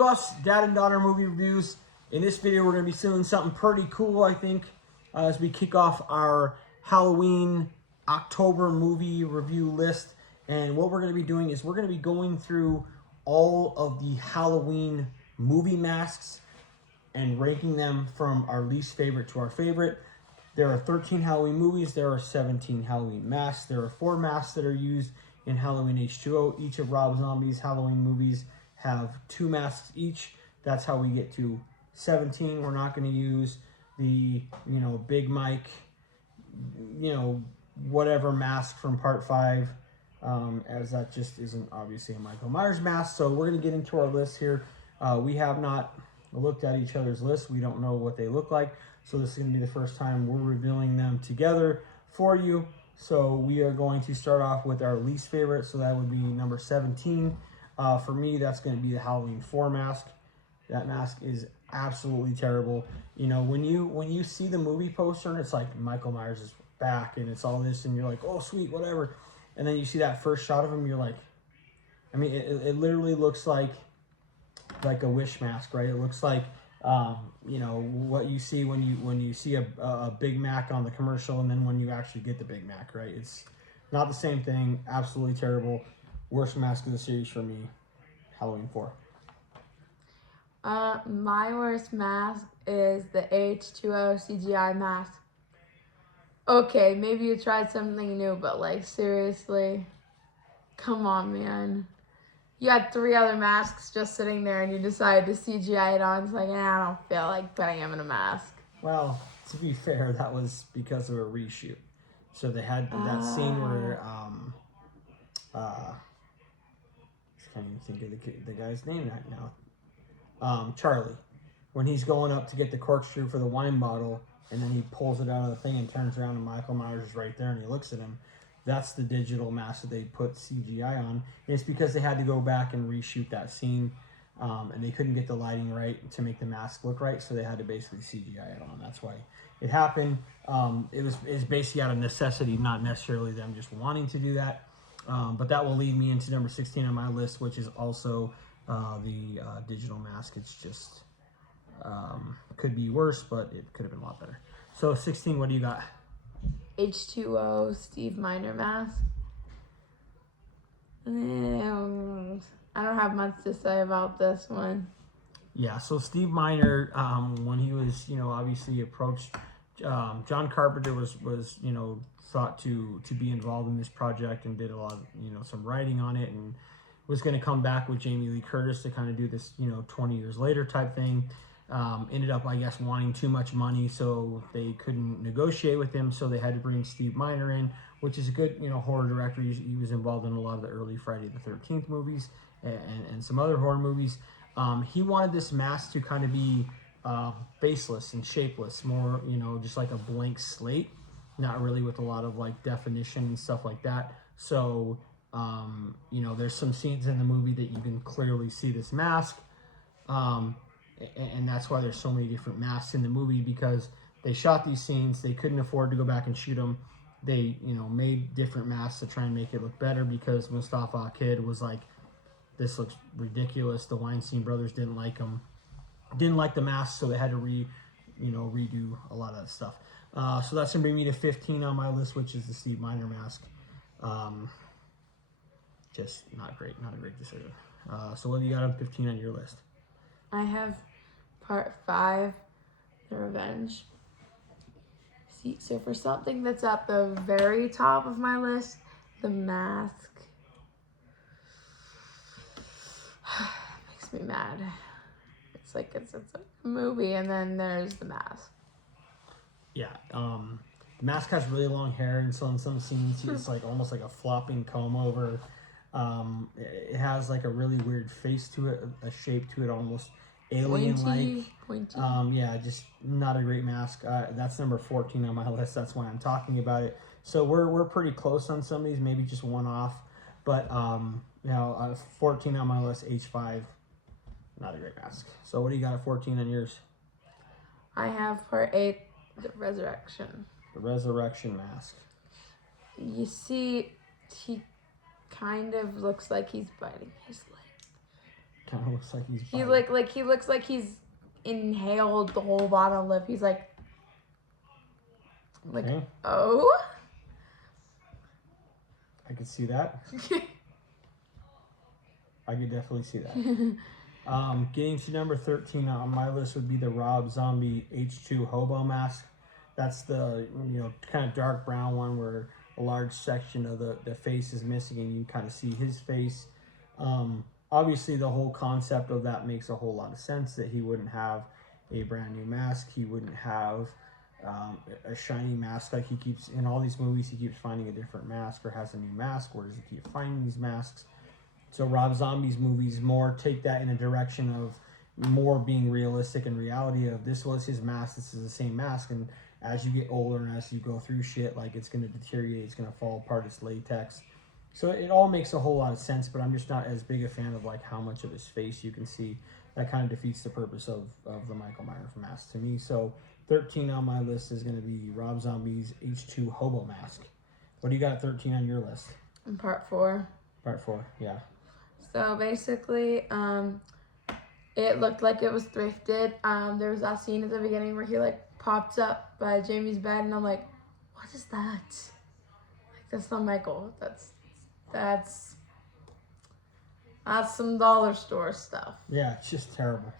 Buffs, Dad and Daughter movie reviews. In this video, we're going to be doing something pretty cool, I think, as we kick off our Halloween October movie review list. And what we're going to be doing is we're going to be going through all of the Halloween movie masks and ranking them from our least favorite to our favorite. There are 13 Halloween movies. There are 17 Halloween masks. There are 4 masks that are used in Halloween H2O. Each of Rob Zombie's Halloween movies have 2 masks each. That's how we get to 17. We're not going to use the, Big Mike, whatever mask from part 5, as that just isn't obviously a Michael Myers mask. So we're going to get into our list here. We have not looked at each other's lists. We don't know what they look like. So this is going to be the first time we're revealing them together for you. So we are going to start off with our least favorite. So that would be number 17. For me, that's going to be the Halloween 4 mask. That mask is absolutely terrible. When you see the movie poster and it's like Michael Myers is back and it's all this and you're like, oh, sweet, whatever. And then you see that first shot of him, you're like, it literally looks like a wish mask, right? It looks like, what you see when you see a Big Mac on the commercial and then when you actually get the Big Mac, right? It's not the same thing. Absolutely terrible. Worst mask of the series for me, Halloween 4. My worst mask is the H2O CGI mask. Okay, maybe you tried something new, but seriously, come on, man. You had 3 other masks just sitting there and you decided to CGI it on. It's like, I don't feel like putting him in a mask. Well, to be fair, that was because of a reshoot. So they had that scene where, I can't even think of the guy's name right now. Charlie, when he's going up to get the corkscrew for the wine bottle, and then he pulls it out of the thing and turns around and Michael Myers is right there and he looks at him. That's the digital mask that they put CGI on. And it's because they had to go back and reshoot that scene, and they couldn't get the lighting right to make the mask look right, so they had to basically CGI it on. That's why it happened. It was basically out of necessity, not necessarily them just wanting to do that. But that will lead me into number 16 on my list, which is also the digital mask. It's just could be worse, but it could have been a lot better. So 16, what do you got? H2O Steve Miner mask. I don't have much to say about this one. Yeah, so Steve Miner, when he was, obviously approached, John Carpenter was thought to be involved in this project and did a lot of, some writing on it, and was going to come back with Jamie Lee Curtis to kind of do this, 20 years later type thing. Ended up, I guess, wanting too much money, so they couldn't negotiate with him, so they had to bring Steve Miner in, which is a good, horror director. He was involved in a lot of the early Friday the 13th movies and some other horror movies. He wanted this mask to kind of be faceless and shapeless, more, just like a blank slate, not really with a lot of definition and stuff like that. So, there's some scenes in the movie that you can clearly see this mask. And that's why there's so many different masks in the movie, because they shot these scenes. They couldn't afford to go back and shoot them. They, made different masks to try and make it look better, because Mustafa Akkad was like, this looks ridiculous. The Weinstein brothers didn't like them. Didn't like the mask, so they had to redo a lot of that stuff. So that's going to bring me to 15 on my list, which is the Steve Miner mask. Just not great. Not a great decision. So what do you got on 15 on your list? I have part 5, The Revenge. See, so for something that's at the very top of my list, The Mask makes me mad. It's like it's a movie, and then there's The Mask. Yeah, The Mask has really long hair, and so in some scenes it's almost like a flopping comb over. It has a really weird face to it, a shape to it, almost alien-like. Pointy. Yeah, just not a great mask. That's number 14 on my list. That's why I'm talking about it. So we're pretty close on some of these, maybe just one off. But 14 on my list, H5, not a great mask. So what do you got at 14 on yours? I have part 8, The Resurrection. The Resurrection mask. You see, he kind of looks like he's biting his leg. Kind of looks like he's He biting. he looks like he's inhaled the whole bottom lip. He's like Okay, oh. I could see that. I could definitely see that. Getting to number 13 on my list would be the Rob Zombie H2 Hobo Mask. That's the kind of dark brown one where a large section of the face is missing and you kind of see his face. Obviously, the whole concept of that makes a whole lot of sense, that he wouldn't have a brand new mask. He wouldn't have a shiny mask like he keeps in all these movies. He keeps finding a different mask or has a new mask. Where does he keep finding these masks? So Rob Zombie's movies more take that in a direction of more being realistic in reality of this was his mask, this is the same mask, and as you get older and as you go through shit, like it's going to deteriorate, it's going to fall apart, it's latex. So it all makes a whole lot of sense, but I'm just not as big a fan of like how much of his face you can see. That kind of defeats the purpose of the Michael Myers mask to me. So 13 on my list is going to be Rob Zombie's H2 Hobo Mask. What do you got at 13 on your list? In part 4. Part 4, yeah. So basically, it looked like it was thrifted. There was that scene at the beginning where he like pops up by Jamie's bed, and I'm like, what is that? Like, that's not Michael. That's some dollar store stuff. Yeah, it's just terrible.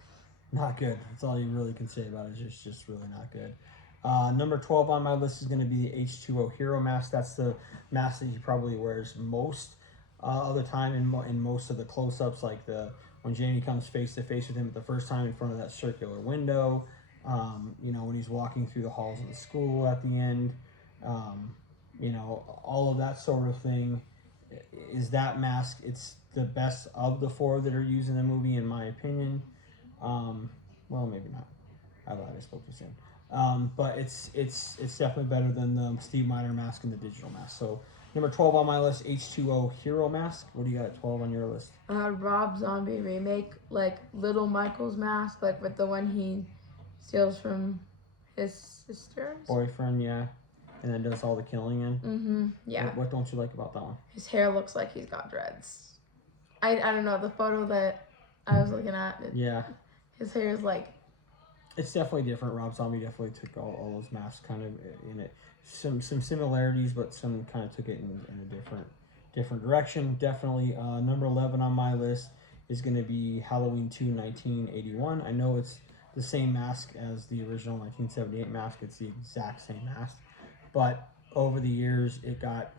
Not good. That's all you really can say about it. It's just really not good. Number 12 on my list is going to be the H2O Hero Mask. That's the mask that he probably wears most of the time in most of the close-ups, like when Jamie comes face to face with him the first time in front of that circular window. When he's walking through the halls of the school at the end. All of that sort of thing. Is that mask? It's the best of the 4 that are used in the movie, in my opinion. Well, maybe not. I lied. I spoke too soon. But it's definitely better than the Steve Miner mask and the digital mask. So number 12 on my list, H2O Hero Mask. What do you got at 12 on your list? Rob Zombie remake, like Little Michael's mask, like with the one he steals from his sister's boyfriend, yeah. And then does all the killing in. Mm-hmm. Yeah. What don't you like about that one? His hair looks like he's got dreads. I don't know, the photo that I was looking at. Yeah. His hair is like. It's definitely different. Rob Zombie definitely took all those masks kind of in it. Some similarities, but some kind of took it in a different direction. Definitely. Number 11 on my list is going to be Halloween 2 1981. I know it's the same mask as the original 1978 mask. It's the exact same mask. But over the years, it got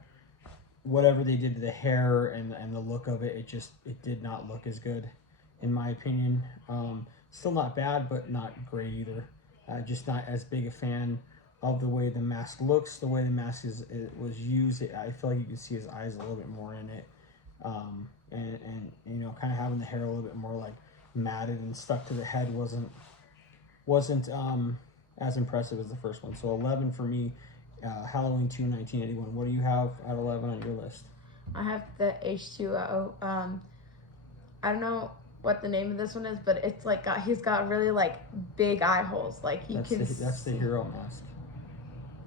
whatever they did to the hair and the look of it. It did not look as good, in my opinion. Still not bad, but not great either. Just not as big a fan of the way the mask looks, the way the mask was used. I feel like you can see his eyes a little bit more in it, and kind of having the hair a little bit more like matted and stuck to the head wasn't as impressive as the first one. So 11 for me. Halloween 2 1981. What do you have at 11 on your list? I have the H2O. I don't know what the name of this one is, but it's like he's got really like big eye holes. Like that's the hero mask.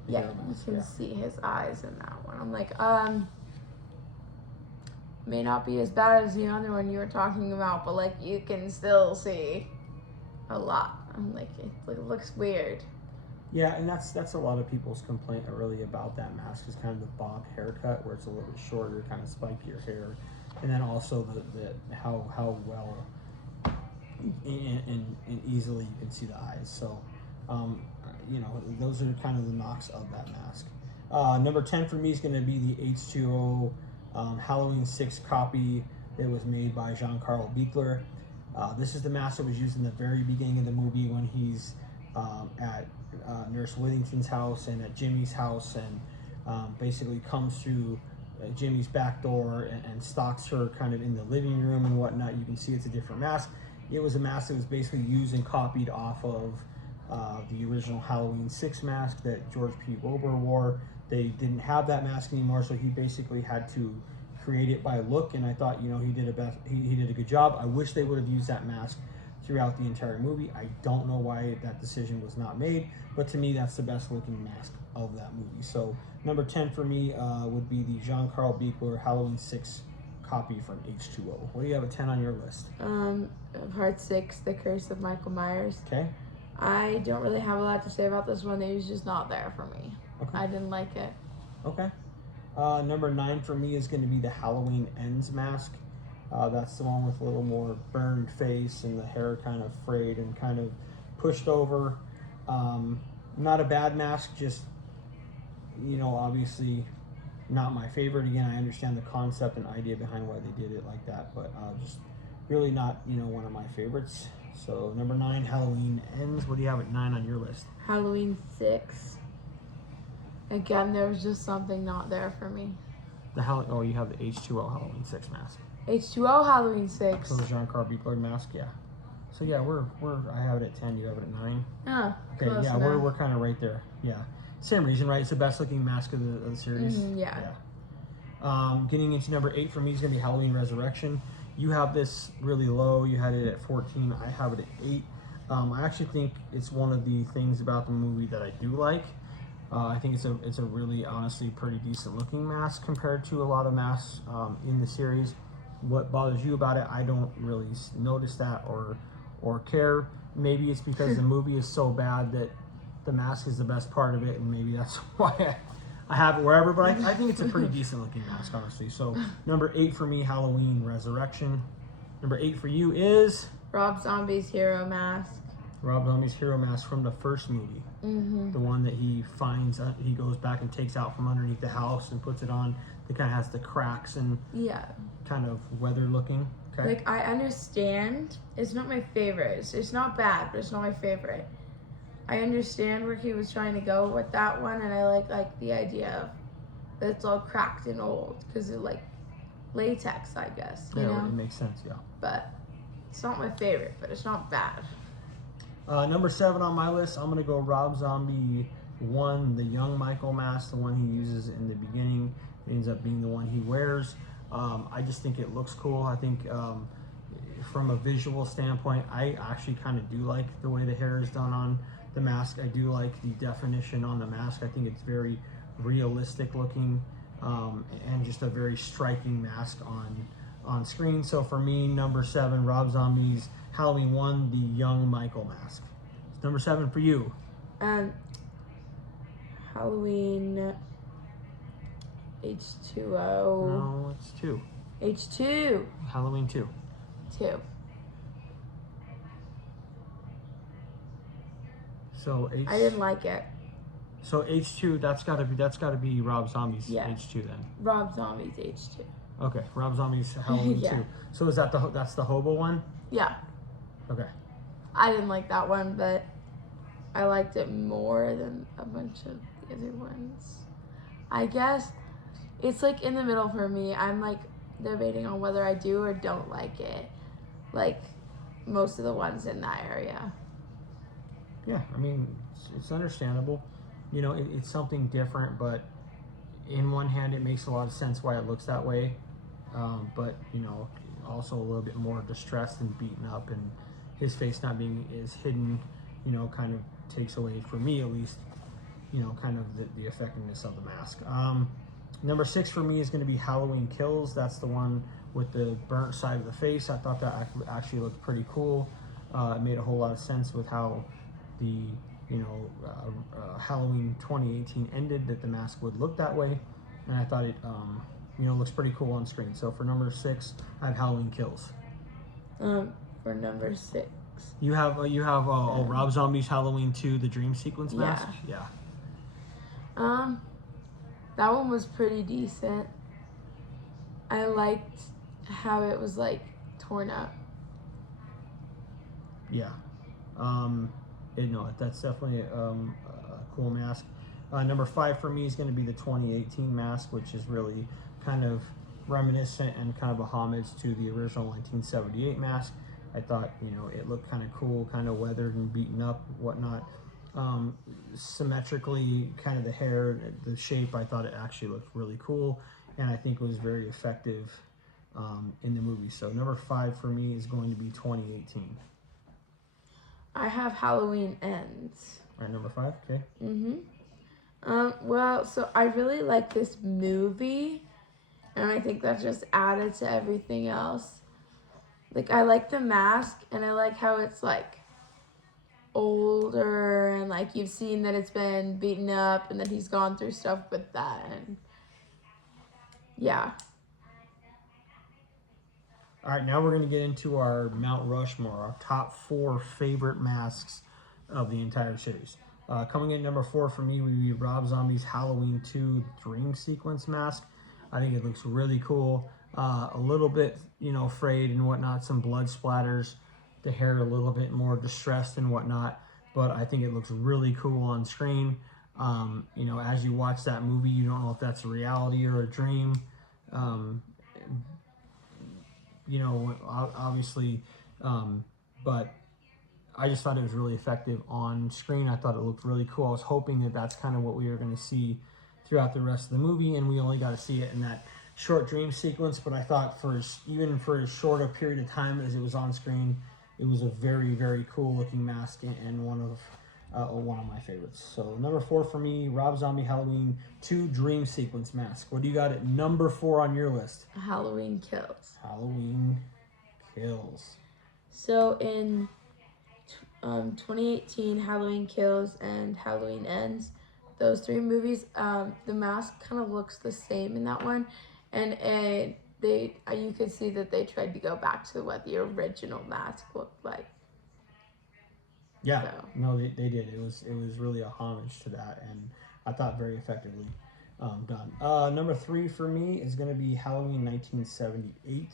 You can see his eyes in that one. I'm like, may not be as bad as the other one you were talking about, but like you can still see a lot. I'm like, it looks weird. Yeah, and that's a lot of people's complaint really about that mask is kind of the bob haircut, where it's a little bit shorter, kind of spikier hair, and then also the how well and easily you can see the eyes. So, those are kind of the knocks of that mask. Number 10 for me is going to be the H2O Halloween 6 copy that was made by Jean-Carl Buechler. This is the mask that was used in the very beginning of the movie when he's at Nurse Whittington's house and at Jimmy's house, and basically comes through Jimmy's back door and stalks her kind of in the living room and whatnot. You can see it's a different mask. It was a mask that was basically used and copied off of the original Halloween 6 mask that George P. Wilbur wore. They didn't have that mask anymore, so he basically had to create it by look, and I thought, he did a good job. I wish they would have used that mask throughout the entire movie. I don't know why that decision was not made, but to me, that's the best looking mask of that movie. So number 10 for me would be the Jean-Carl Buechler Halloween 6 copy from H2O. What do you have at 10 on your list? Part 6, The Curse of Michael Myers. Okay. I don't really have a lot to say about this one. It was just not there for me. Okay. I didn't like it. Okay. Number 9 for me is going to be the Halloween Ends mask. That's the one with a little more burned face and the hair kind of frayed and kind of pushed over. Not a bad mask, just, obviously not my favorite. Again, I understand the concept and idea behind why they did it like that, but just really not, one of my favorites. So number 9, Halloween Ends. What do you have at 9 on your list? Halloween 6. Again, there was just something not there for me. You have the H2O Halloween 6 mask. H2O Halloween 6. So the Jean-Claude Beecler mask, yeah. So yeah, I have it at 10. You have it at 9. Yeah. Okay, yeah, we're kind of right there. Yeah, same reason, right? It's the best looking mask of the series. Yeah. Getting into number 8 for me is gonna be Halloween Resurrection. You have this really low. You had it at 14. I have it at 8. I actually think it's one of the things about the movie that I do like. I think it's a really, honestly, pretty decent looking mask compared to a lot of masks in the series. What bothers you about it, I don't really notice that or care. Maybe it's because the movie is so bad that the mask is the best part of it, and maybe that's why I have it wherever. But I think it's a pretty decent looking mask, honestly. So number 8 for me, Halloween Resurrection. Number 8 for you is Rob Zombie's hero mask. Rob Zombie's hero mask from the first movie. Mm-hmm. The one that he finds, he goes back and takes out from underneath the house and puts it on. It kind of has the cracks and kind of weathered looking. Okay. Like, I understand. It's not my favorite. It's not bad, but it's not my favorite. I understand where he was trying to go with that one, and I like the idea of that it's all cracked and old because it latex, I guess. You know? It makes sense. Yeah. But it's not my favorite, but it's not bad. Number 7 on my list, I'm gonna go Rob Zombie 1, the young Michael mask, the one he uses in the beginning. It ends up being the one he wears. I just think it looks cool. I think from a visual standpoint, I actually kind of do like the way the hair is done on the mask. I do like the definition on the mask. I think it's very realistic looking and just a very striking mask on screen. So for me, number 7, Rob Zombie's Halloween 1, the young Michael mask. It's number 7 for you. Halloween H2O. No, it's 2. H2. Halloween 2. 2. So I didn't like it. So H2, that's gotta be Rob Zombie's H2 then. Rob Zombie's H2. Okay, Rob Zombie's Halloween 2. So is that's the hobo one? Yeah. Okay. I didn't like that one, but I liked it more than a bunch of the other ones. I guess it's like in the middle for me. I'm like debating on whether I do or don't like it. Like most of the ones in that area. Yeah, I mean, it's understandable. It's something different, but in one hand, it makes a lot of sense why it looks that way. But, also a little bit more distressed and beaten up, and his face not being as hidden, kind of takes away, for me at least, kind of the effectiveness of the mask. Number 6 for me is going to be Halloween Kills. That's the one with the burnt side of the face. I thought that actually looked pretty cool. It made a whole lot of sense with how the Halloween 2018 ended, that the mask would look that way, and I thought it looks pretty cool on screen. So for number 6, I have Halloween Kills. For number 6, you have Rob Zombie's Halloween 2, the dream sequence mask. Yeah. That one was pretty decent. I liked how it was like torn up. Yeah. That's definitely a cool mask. Number 5 for me is going to be the 2018 mask, which is really kind of reminiscent and kind of a homage to the original 1978 mask. I thought, it looked kind of cool, kind of weathered and beaten up, whatnot. Symmetrically, kind of the hair, the shape, I thought it actually looked really cool, and I think it was very effective in the movie. So number 5 for me is going to be 2018. I have Halloween Ends. All right, number 5, okay. Well, so I really like this movie, and I think that just added to everything else. Like, I like the mask, and I like how it's like older, and like you've seen that it's been beaten up, and that he's gone through stuff with that, and yeah. All right, now we're going to get into our Mount Rushmore, our top 4 favorite masks of the entire series. Coming in number 4 for me would be Rob Zombie's Halloween 2 Dream Sequence mask. I think it looks really cool. A little bit, frayed and whatnot, some blood splatters, the hair a little bit more distressed and whatnot, but I think it looks really cool on screen. As you watch that movie, you don't know if that's a reality or a dream. Obviously, but I just thought it was really effective on screen. I thought it looked really cool. I was hoping that that's kind of what we were going to see throughout the rest of the movie, and we only got to see it in that short dream sequence. But I thought even for as short a period of time as it was on screen, it was a very, very cool looking mask and one of my favorites. So number 4 for me, Rob Zombie Halloween 2 Dream Sequence mask. What do you got at number 4 on your list? Halloween Kills. Halloween Kills. So in 2018, Halloween Kills and Halloween Ends, those 3 movies, the mask kind of looks the same in that one, and you could see that they tried to go back to what the original mask looked like. Yeah, so. No, they did. It was really a homage to that, and I thought very effectively done. Number 3 for me is going to be Halloween 1978.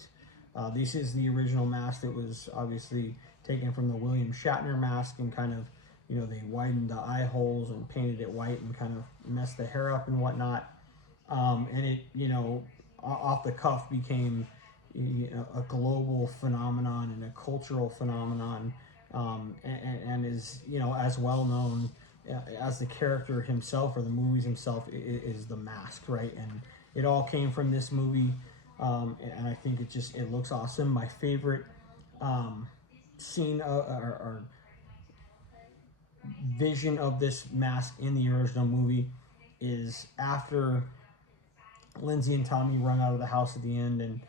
This is the original mask that was obviously taken from the William Shatner mask, and kind of, they widened the eye holes and painted it white and kind of messed the hair up and whatnot. And it, off the cuff became a global phenomenon and a cultural phenomenon, and is, as well known as the character himself or the movies himself is the mask, right? And it all came from this movie, and I think it looks awesome. My favorite scene or vision of this mask in the original movie is after Lindsay and Tommy run out of the house at the end, and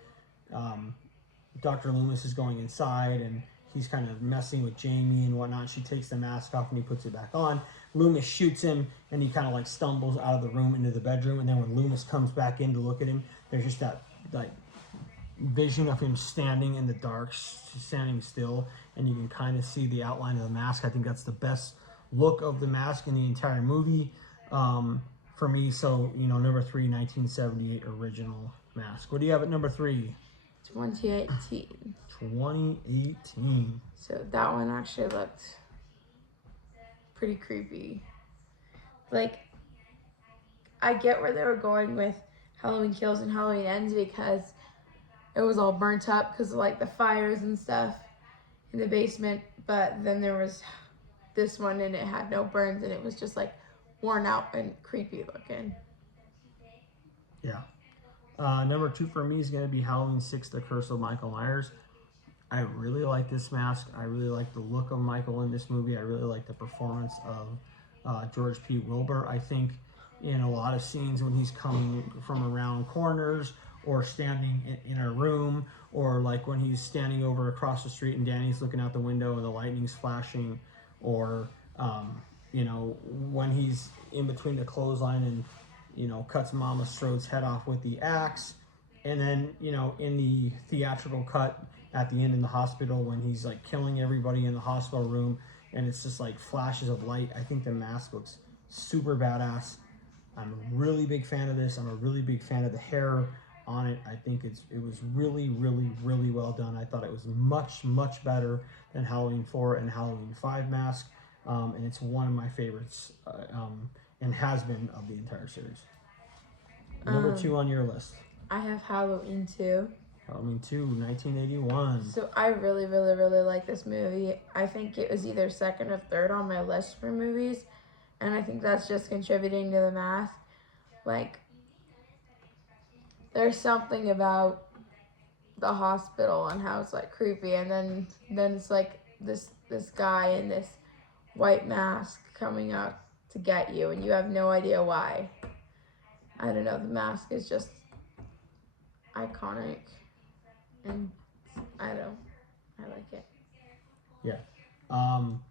Dr. Loomis is going inside, and he's kind of messing with Jamie and whatnot. She takes the mask off and he puts it back on. Loomis shoots him, and he kind of like stumbles out of the room into the bedroom, and then when Loomis comes back in to look at him, there's just that like vision of him standing in the dark, standing still, and you can kind of see the outline of the mask. I think that's the best look of the mask in the entire movie for me. So, number 3, 1978 original mask. What do you have at number 3? 2018. 2018. So that one actually looked pretty creepy. Like, I get where they were going with Halloween Kills and Halloween Ends, because it was all burnt up because of like the fires and stuff in the basement, but then there was this one and it had no burns, and it was just like worn out and creepy looking. Yeah. Number 2 for me is going to be Halloween 6, The Curse of Michael Myers. I really like this mask. I really like the look of Michael in this movie. I really like the performance of George P. Wilbur. I think in a lot of scenes when he's coming from around corners or standing in a room, or like when he's standing over across the street and Danny's looking out the window and the lightning's flashing, or when he's in between the clothesline and cuts Mama Strode's head off with the axe, and then in the theatrical cut at the end in the hospital when he's like killing everybody in the hospital room, and it's just like flashes of light. I think the mask looks super badass. I'm a really big fan of this. I'm a really big fan of the hair on it. I think it was really, really, really well done. I thought it was much, much better than Halloween 4 and Halloween 5 mask, and it's one of my favorites, and has been, of the entire series. Number 2 on your list. I have Halloween 2. Halloween 2, 1981. So I really, really, really like this movie. I think it was either second or third on my list for movies, and I think that's just contributing to the mask. Like, there's something about the hospital and how it's like creepy, and then it's like this guy in this white mask coming out to get you, and you have no idea why. I don't know, the mask is just iconic, and I like it. Yeah.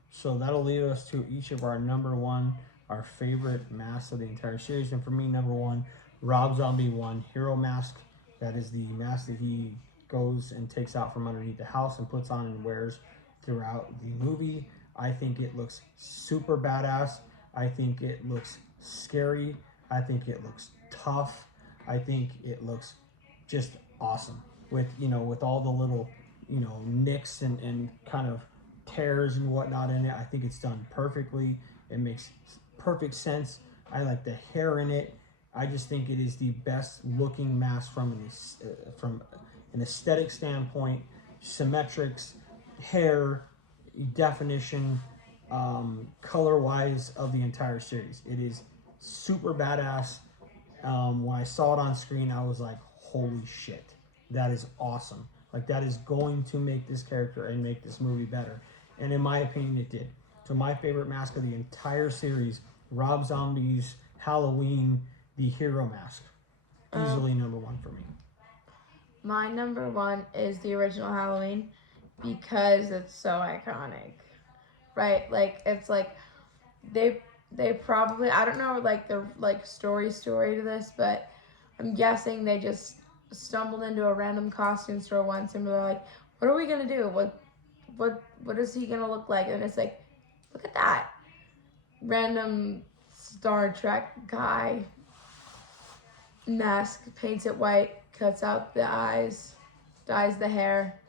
So that'll lead us to each of our number one, our favorite masks of the entire series. And for me, number one, Rob Zombie 1 Hero Mask. That is the mask that he goes and takes out from underneath the house and puts on and wears throughout the movie. I think it looks super badass. I think it looks scary. I think it looks tough. I think it looks just awesome with, with all the little, nicks and kind of tears and whatnot in it. I think it's done perfectly. It makes perfect sense. I like the hair in it. I just think it is the best looking mask from an aesthetic standpoint, symmetrics, hair, definition, color wise of the entire series. It is super badass. When I saw it on screen, I was like, holy shit, that is awesome. Like, that is going to make this character and make this movie better. And in my opinion, it did. So my favorite mask of the entire series, Rob Zombie's Halloween, the Hero Mask. Easily number one for me. My number one is the original Halloween because it's so iconic, right? Like, it's like they probably, I don't know, like the story to this, but I'm guessing they just stumbled into a random costume store once and were like, what are we gonna do? What is he gonna look like? And it's like, look at that random Star Trek guy mask, paints it white, cuts out the eyes, dyes the hair.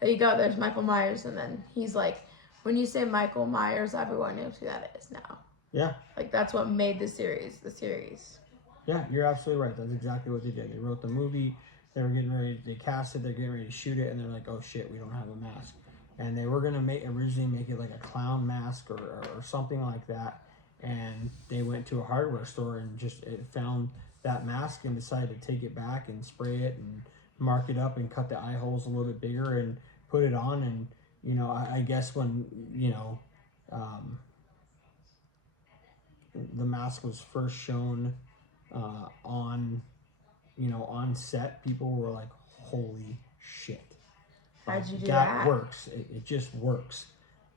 There you go, there's Michael Myers. And then he's like, when you say Michael Myers, everyone knows who that is now. Yeah. Like, that's what made the series. Yeah, you're absolutely right. That's exactly what they did. They wrote the movie, they cast it, they're getting ready to shoot it, and they're like, oh shit, we don't have a mask. And they were gonna originally make it like a clown mask or something like that. And they went to a hardware store and just found that mask and decided to take it back and spray it and mark it up and cut the eye holes a little bit bigger and put it on. And I guess when the mask was first shown on set, people were like, holy shit, How'd you do that? Works. It just works,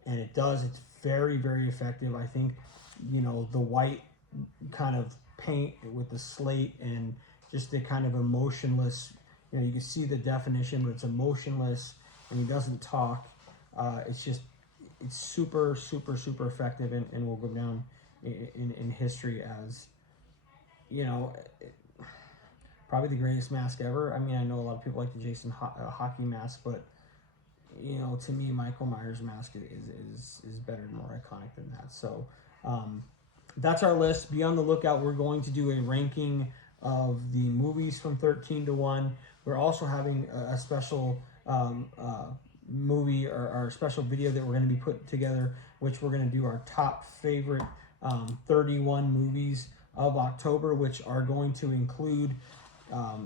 and it does. It's very, very effective. I think the white kind of paint with the slate and just the kind of emotionless, you can see the definition, but it's emotionless and he doesn't talk. It's super, super, super effective, and will go down in history as, probably the greatest mask ever. I mean, I know a lot of people like the Jason hockey mask, but to me, Michael Myers mask is better and more iconic than that. So that's our list. Be on the lookout. We're going to do a ranking of the movies from 13 to 1. We're also having a special movie or special video that we're going to be putting together, which we're going to do our top favorite 31 movies of October, which are going to include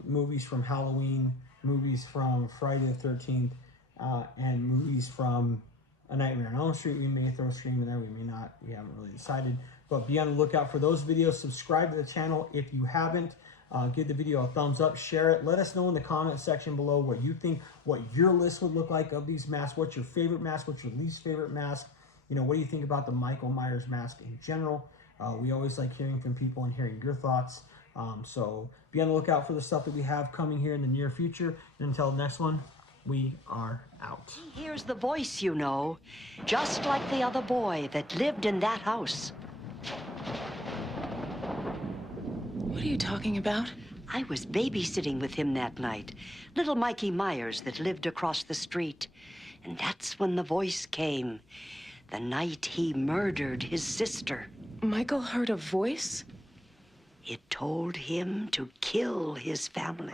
movies from Halloween, movies from Friday the 13th, and movies from A Nightmare on Elm Street. We may throw Scream in there, we may not. We haven't really decided. But be on the lookout for those videos. Subscribe to the channel if you haven't. Give the video a thumbs up, share it. Let us know in the comment section below what you think, what your list would look like of these masks. What's your favorite mask? What's your least favorite mask? What do you think about the Michael Myers mask in general? We always like hearing from people and hearing your thoughts. So be on the lookout for the stuff that we have coming here in the near future. And until the next one, we are out. He hears the voice, just like the other boy that lived in that house. What are you talking about? I was babysitting with him that night. Little Mikey Myers that lived across the street. And that's when the voice came. The night he murdered his sister. Michael heard a voice? It told him to kill his family.